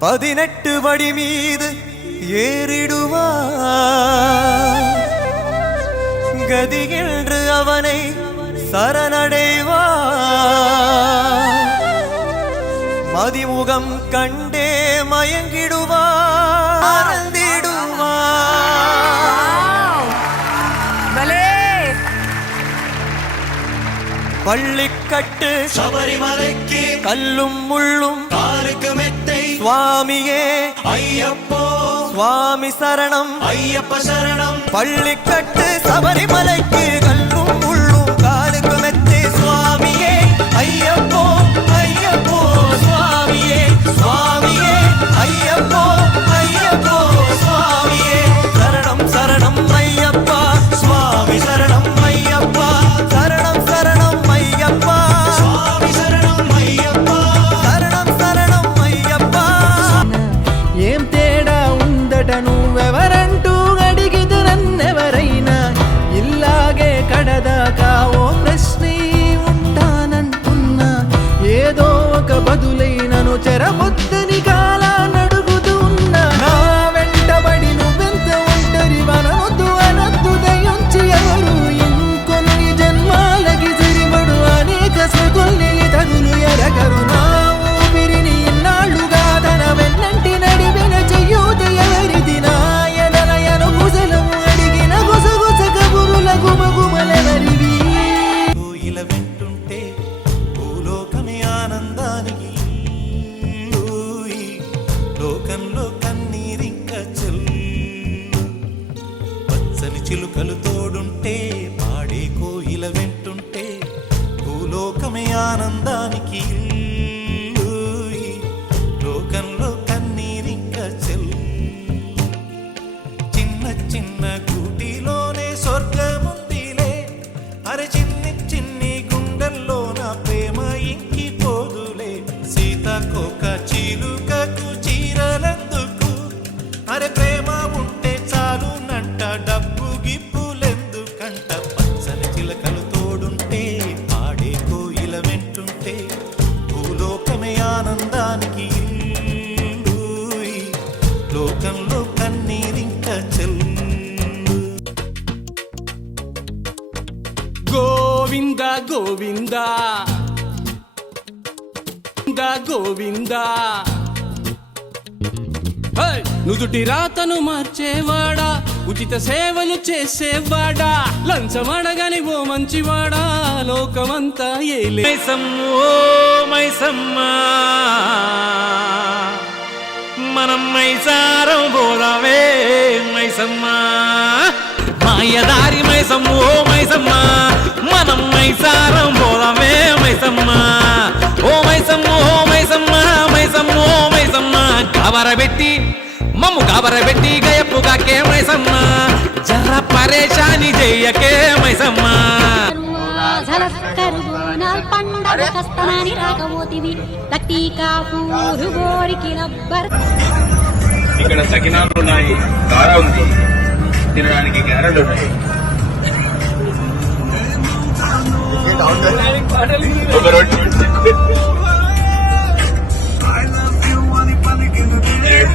பதினெட்டு படி மீது ஏறிடுவா கதி என்று அவனை சரணடைவா மதிமுகம் கண்டே மயங்கிடுவா மறந்திடுவா భలే பள்ளிக்கட்டு சபரிமலைக்கு கல்லும் முள்ளும் மெத்தை சுவாமியே ஐயப்போ. சுவாமி சரணம் ஐயப்ப சரணம். பள்ளிக்கட்டு சபரிமலைக்கு கல்லும் నుదుటి రాతను మార్చేవాడా? ఉచిత సేవలు చేసేవాడా? లంచమడగని ఓ మంచివాడా? లోకమంతా ఏలే. మనం మైసారం పోదామే మైసమ్మా. మాయదారి మైసమ్మో మైసమ్మా మనం మైసారం పోదామే మైసమ్మా. ఓ మైసమ్మో మైసమ్మా ఓ మైసమ్మా. కబరబెట్టి పరేషాని చెయ్యకే ఇక్కడ సకినాలు ఉన్నాయి. కార ఉంది. తినడానికి క్యారెట్ ఉన్నాయి.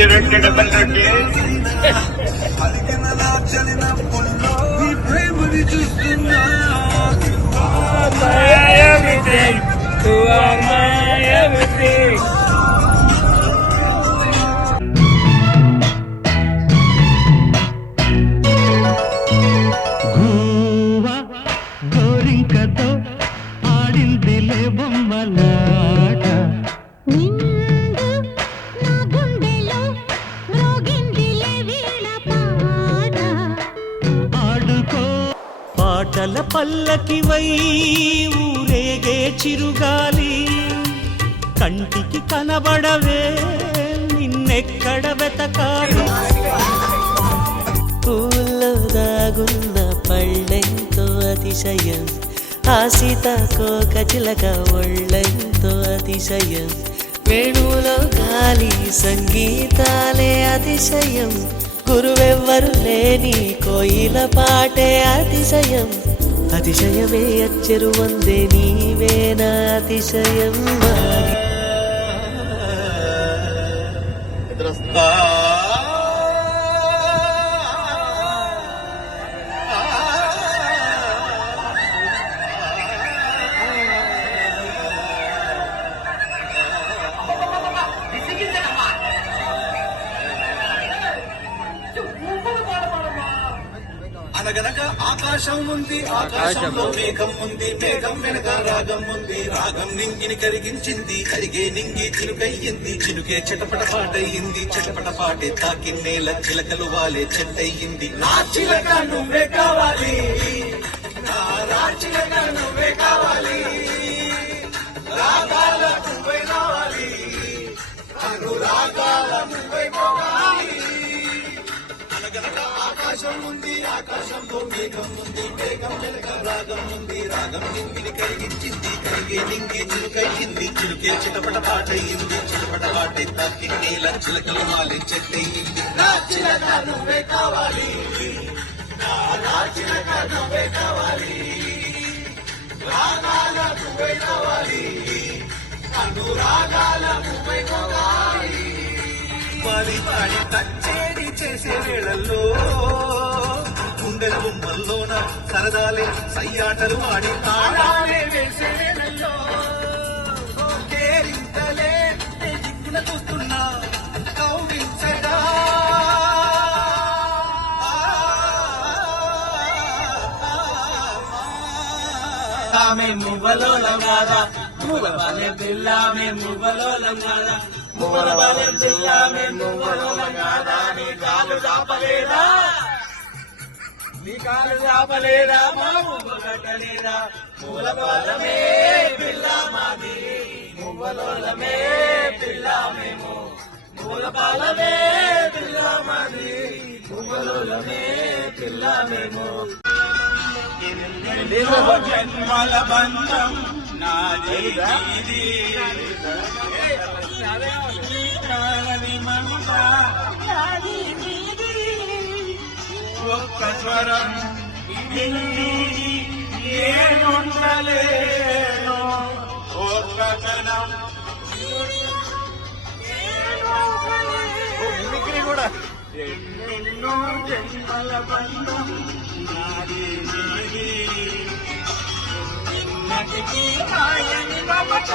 రొట్టె రొట్టె డబల్ రొట్టె ఊరేగే చిరుగాలి. కంటికి కనబడవే నిన్నెక్కడ వెతకాలి? పూల్లో దాగున్న పళ్ళెంతో అతిశయం. ఆ సీతాకోక కచిలక ఒళ్ళెంతో అతిశయం. వేణువులో గాలి సంగీతాలే అతిశయం. గురువెవ్వరు లేని కోయిల పాటే అతిశయం. అతిశయమే అచ్చెరు వందే నీవేనా ఆకాశం ఉంది ఆకాశంలో మేఘం ఉంది మేఘం వెనక రాగం ఉంది రాగం నింగిని కరిగించింది కరిగే నింగి చిలుకయ్యింది చిలుకే చటపట పాటయ్యింది చటపట పాటే తాకి నేల చిలకలు వాలే చెట్టయ్యింది. నా చిలక నువ్వే కావాలి నా చిలక నువ్వే కావాలి రాగాల నువ్వే రావాలి అనురాగాల నువ్వే పోవాలి ఆకాశం ఉంది ఆకాశంలో మేఘం ఉంది మేఘం వెనక రాగం ఉంది రాగం నింగిని కరిగించింది కరిగే నింగి చిలుకైంది చిలుకే చిటపట పాటయింది చిటపట పాటే తక్కి నీల చిలకలు మాలి చెట్టయింది. నా చిలక నువ్వే కావాలి నా చిలక నువ్వే కావాలి రాగాల నువ్వే కావాలి అనురాగాల నువ్వే కావాలి. పాడి పాడి తచ్చ చేసే వేళల్లో గుండెల బొమ్మల్లోన సరదాలే సయ్యాటలు ఆడి తాళాలే వేసే వేళల్లో కేరింతలే దిక్కున చూస్తున్నా. కౌగిల్చగా. ఆమె మువ్వలోలం కాదా మువ్వ పిల్ల ఆమె మువ్వలోలం కాదా మువ్వల బాలే పిల్ల ఆమె మువ్వలోలం కాదా? నీ కాలు చాపలేదా? నీ కాలు చాపలేదా? మా మువ్వ కట్టలేదా మువ్వల బాలమే పిల్ల మాది. మువ్వలోలమే పిల్ల మేము. మువ్వల బాలమే పిల్ల మాది. మువ్వలోలమే పిల్ల మేము. జన్మల బంధం నీది. ఒక్క స్వరం ఏనుండలేను ఒక్క కణం కూడా ఎన్నెన్నో జన్మల బంధం నాది. నిన్నటికి కాయని మమత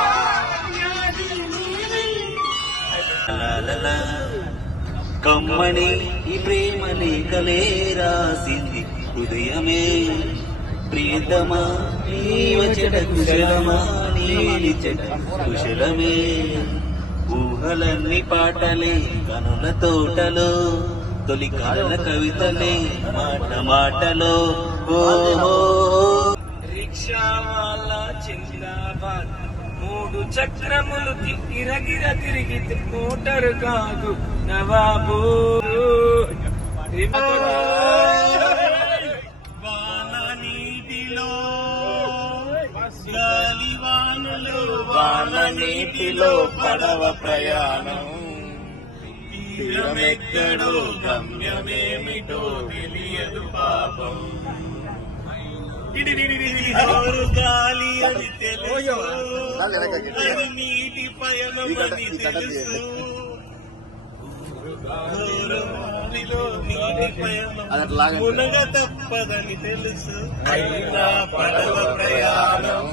నీది. కమ్మని ఈ ప్రేమ లేఖలే రాసింది హృదయమే. ప్రియతమా నీవచట కుశలమా నీలిచట కుశలమే. ఊహలన్నీ పాటలే కనుల తోటలో తొలి కాల కవితలే మాట మాటలో. ఓహో. రిక్షా వాళ్ళ జిందాబాద్ మూడు చక్రములు గిరగిర తిరిగితే మోటారు కాదు నవాబు. వాన నీటిలో గాలి వానలో వాన నీటిలో పడవ ప్రయాణం. తీరమెక్కడో గమ్యమేమిటో తెలియదు పాపం. ఆరు గాలి అని తెలుసు అది నీటి పయనం అని తెలుసు. ఊరుగాలిలో నీటి పయనం మునగ తప్పదని తెలుసు. అయినా పడవ ప్రయాణం.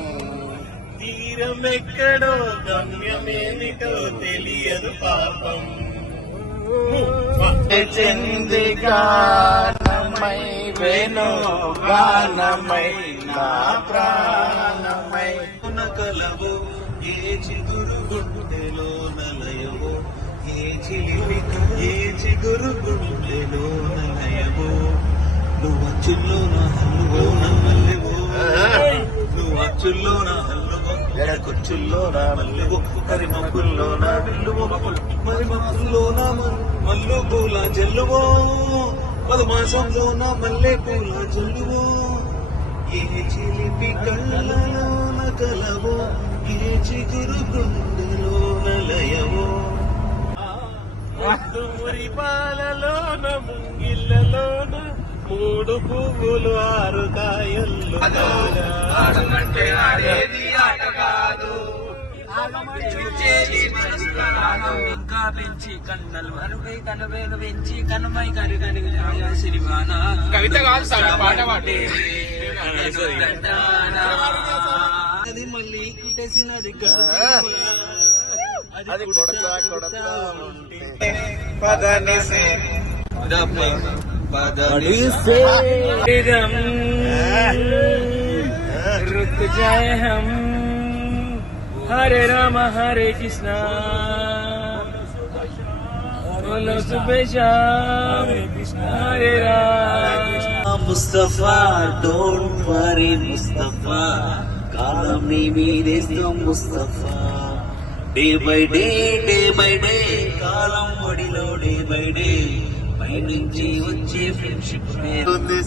తీరమెక్కడో గమ్యమేమిటో తెలియదు పాపం. చెంది గానమై వేణు గానమై నా ప్రాణమై కలవు ఏ చిగురు గుండెలో నలయవో. ఏ చిలిపి ఏ చిగురు గుండెలో నలయవో. నువ్వు అచ్చుల్లో నా హల్లువో నా మల్లెవో నువ్వు అచ్చుల్లో నా హల్లువో ఎడకొచ్చుల్లో నా మల్లెవో. కరి మబ్బుల్లో నా విల్లువో మరి మబ్బుల్లో నా మల్లు పూల జల్లువో. మధుమాసంలో నా మల్లె పూల జల్లువో ఏ చిలిపి కళ్ళలోన కలవో ఏ చిగురు గుండెలో నలయవో మురి పాలలోన ముంగిళ్ళలోన మూడు పువ్వులు ఆరు కాయల్లో ఆడమంటే ఆడేది ఆట కాదు. ఇంకా పెంచి కన్నలు అనువై కనువేను పెంచి కనుమై కరు సిరివాన కవిత కాదు సార్ పాట పాటి అది మళ్ళీ అది హరే రామ హరే కృష్ణ బోలో సుభేశాం హరే రామ ముస్తఫా డోంట్ వరీ ముస్తఫా కాలం నీ Mustafa day by day day by day కాలం ఒడిలో డే బై డే పై నుంచి వచ్చే ఫ్రెండ్షిప్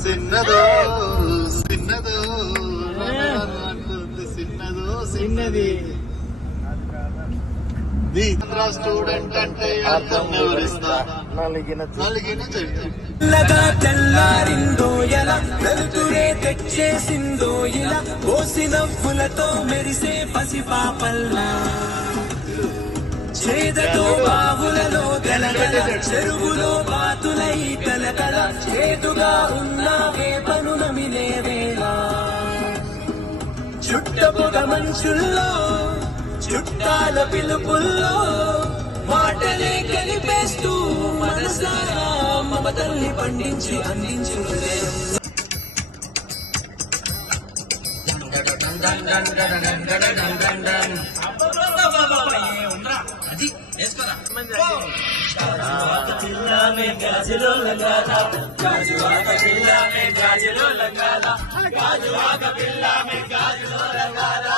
సిన్నదో సిన్నదో చిన్నదో చిన్నది సిన్నది స్టూడెంట్ అంటే అర్థం వివరిస్తా నలిగిన నలిగిన తెల్లగా తెల్లారిందో ఎలా? వెలుతురే తెచ్చేసిందో ఇలా? కోసి నవ్వులతో మెరిసే పసి పాపల్లా? చేదతో బావులలో గలగల చెరువులో బాతులై కలకల చేదుగా ఉన్న వేపను నమిలే వేళ. చుట్టపుగ మంచుల్లో చుట్టాల పిలుపుల్లో మాటలే కలిపేస్తూ మనసారా మమతల్ని పండించి అందించు గాజులో లంగాలా గాజువాక పిల్ల మే గాజులో సప్పులో గాజువాక సప్పవరం పిల్లమే గాజులో లంగాదా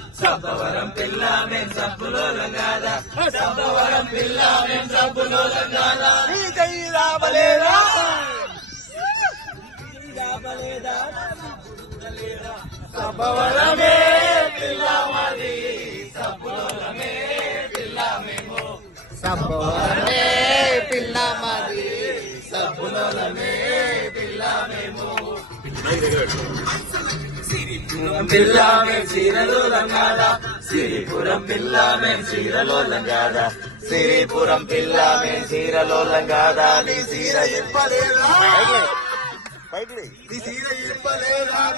లంగాదా నీ కై రాబలేదా సప్పవరమే పిల్లమది సప్పులోలమే పిల్లమేమో సప్పవరమే పిల్లమది సప్పులోలమే పిల్లమేమో పిల్లామే చీరలో లంగాదా? సిరిపురం పిల్లామే చీరలో లంగాదా? సిరిపురం పిల్లామే చీరలో లంగాదా? నీ చీర ఇప్పలేదా? నీ చీర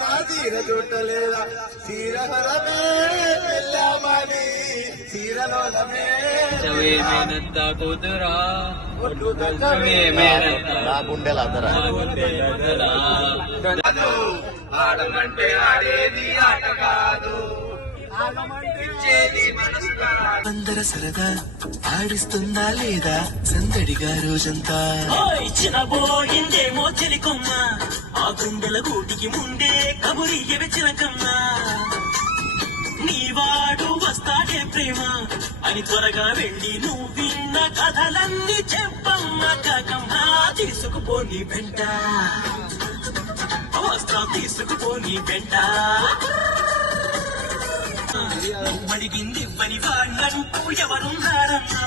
నా చీర కూతురా నా గుండెల అందరా. ఆడమంటే ఆడేది ఆట కాదు. ఇచ్చేది మనసు ప్రాణం అందర సరదా ఆడిస్తుందా లేదా? సందడిగా రోజంతా. ఇచ్చినబోయిందేమో చెలికొమ్మ ఆ గుండెల గూటికి ముందే కబురియ్య నీ నీవాడు వస్తాడే ప్రేమ. అని త్వరగా వెళ్ళి నువ్వు విన్న కథలన్నీ చెప్పమ్మ కాకమ్మ. తీసుకుపోని వెంట. వస్త్రం తీసుకుపోని వెంట. అడిగింది ఇవ్వని వాళ్ళంటూ ఎవరున్నారన్నా?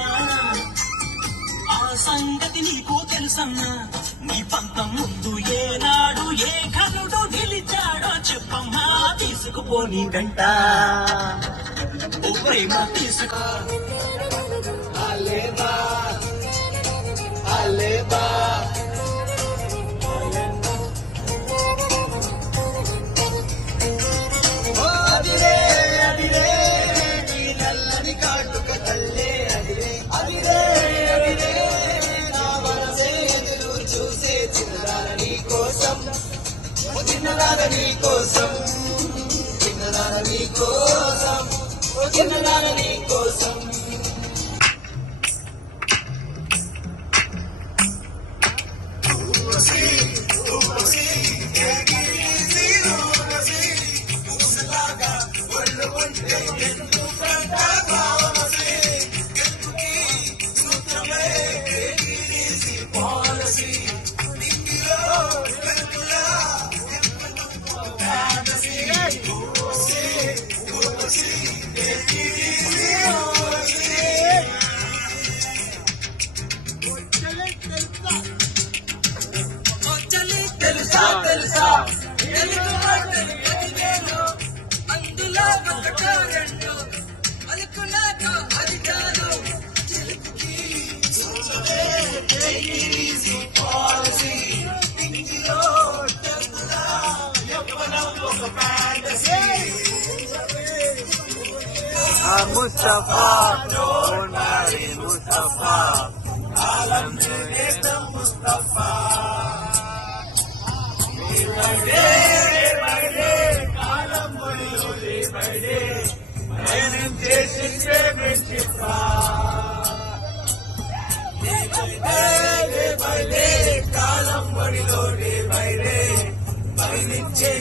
ఆ సంగతి నీకు తెలుసన్నా? నీ పంతం ముందు ఏనాడు ఏ కనుడు నిలిచాడో చెప్పమ్మా తీసుకుపోని గంట ప్రేమ తీసుకో. అదిరే చిన్నదాన నీ చిన్నదాన నీ కోసం. ఓ చిన్నదాన నీ కోసం.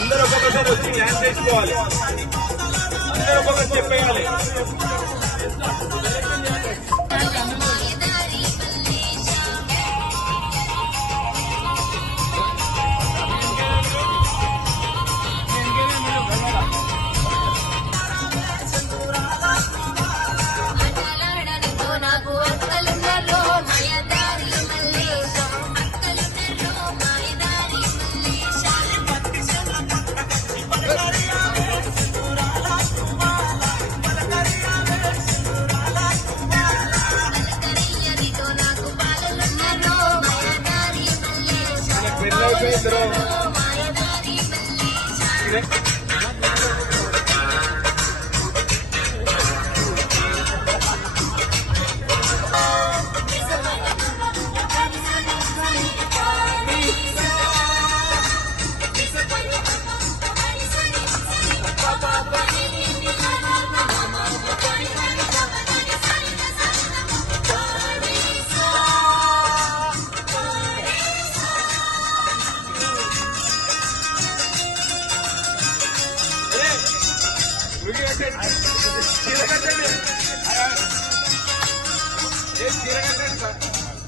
అందరూ ఒక్కొక్కసారి వచ్చి డ్యాన్స్ నేర్చుకోవాలి చెప్పేయాలి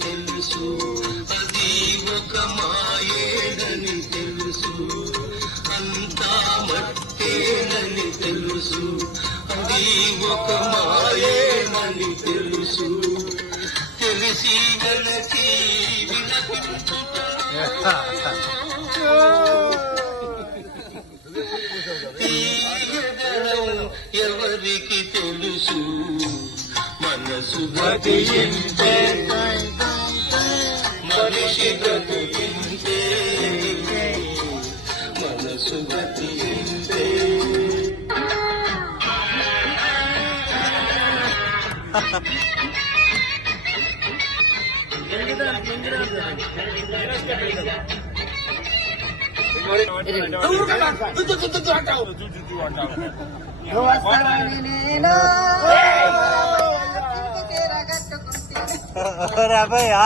తెలుసు తెలుసు. అది ఒక మాయేనని తెలుసు. తెలిసి గలసి తీయదనం ఎవరికి తెలుసు? మనసు గతింతే మనిషి గతింతే రవయ్యా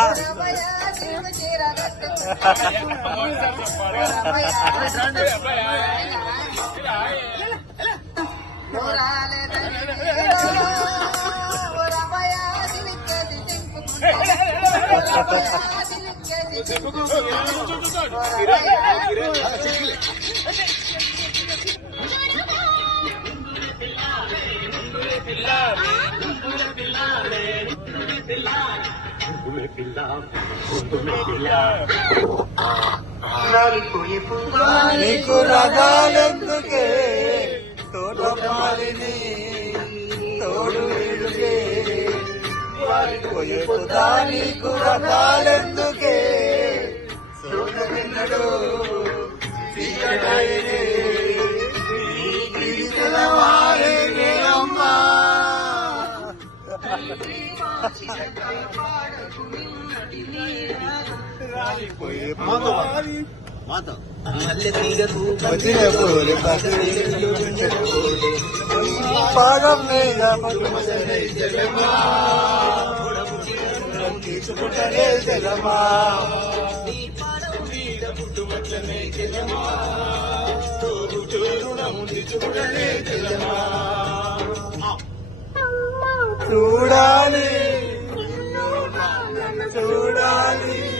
రాలే నీకు రథాలెందుకే? తోటమాలిని తోడు ఇడుగే వారిపోయే నీకు రథాలెందుకే సోదరిన్నడు చీకటాయనే మల్లె తీగకు వచ్చిన పోలే పాదం మీద జలమా తీసుకుంటనే జలమా చూడాలి. చూడాలి.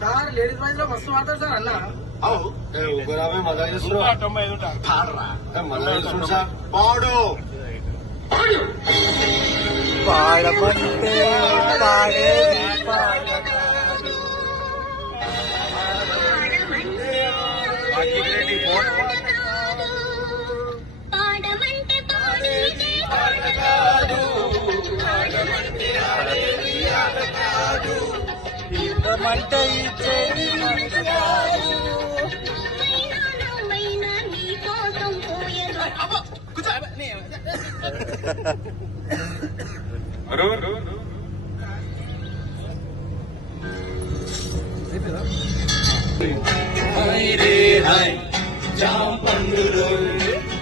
సార్ లేడీస్ బాయ్స్లో మస్తు మాట్లాడు సార్ అన్న తొంభై ఐదు ఉంటా. పాడమంటే పాడేది పాడతాడు. పాడమంటే ఇవ్వమంటే ఇచ్చేది. నువ్వైనా నీ కోసం పోయదు.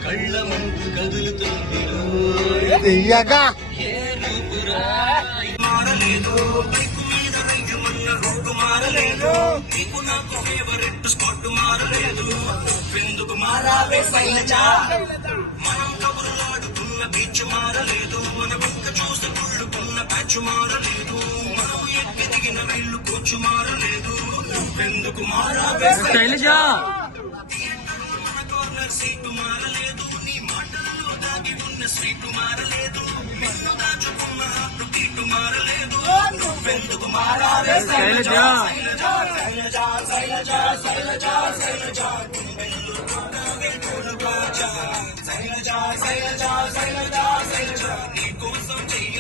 కళ్ళ ముందు కదులుతుంది తీయగా రోడ్డు మారలేదు. నీకు నాకు ఫేవరెట్ స్పాట్ మారలేదు. ఎందుకు శైలజ? మనం కబుర్లాడుకున్న బీచ్ మారలేదు. మన పక్క చూసి కుళ్ళుకున్న ప్యాచ్ మారలేదు. మనం ఎక్కి దిగిన రైలు కోచు మారలేదు. ఎందుకు మారావే శైలజ? మన కార్నర్ సీటు మారలేదు. నీ మాటల్లో దాగి ఉన్న స్వీటు మారలేదు. నిన్ను దాచుకున్న బీటు మారలేదు. నువ్వెందుకు మారావే? శైలజ. నీకోసం చెయ్యాల ప్రేమ